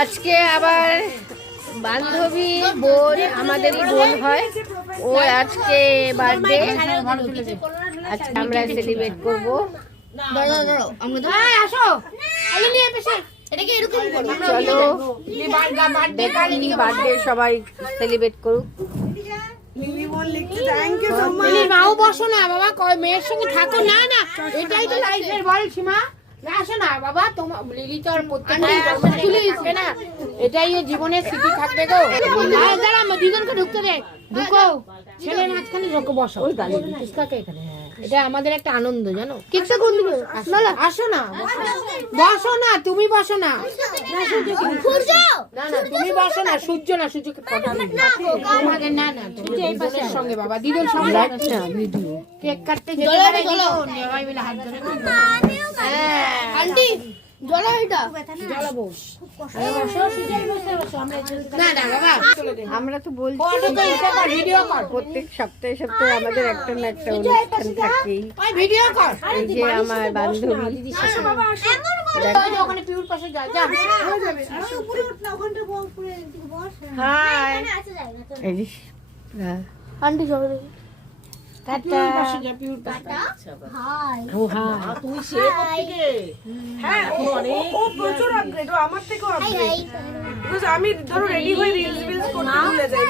আজকে আবার বান্ধবী বোন, আমাদেরই বোন হয়, ওর আজকে বার্থডে। আজকে আমরা সেলিব্রেট করবো। চলো বার্থডে সবাই সেলিব্রেট করুক। মাও বসো না বাবা, মেয়ের সঙ্গে থাকো। না না, এটাই তো লাইফের বল। সীমা আসো না বাবা, তোমার লিলি তো আর প্রত্যেকটা না, এটাই জীবনের স্মৃতি থাকবে গো। দাঁড়া, দুজনকে ঢুকতে দে, ঢুকো, ছেলের মাঝখানে ঢুকো, বসো ওই গালি এখানে। এটা আমাদের একটা আনন্দ, জানো। আসো না, বসো না, তুমি বসো না, না না তুমি বসো না, সূর্য না, সূর্যকে আমাদের না না, দুজনের সঙ্গে বাবা, দিদুন সঙ্গে কেক কাটতে যেতে পারে, সবাই মিলে হাত ধরে। আন্টি আমরা তো বলছি প্রত্যেক সপ্তাহে সপ্তাহে আমাদের একটা না একটা অনুষ্ঠান থাকেই। এই যে আমার বান্ধবী, আন্টি চলো আমি ধরো রেডি হয়ে রিলস করতে ভুলে যাই।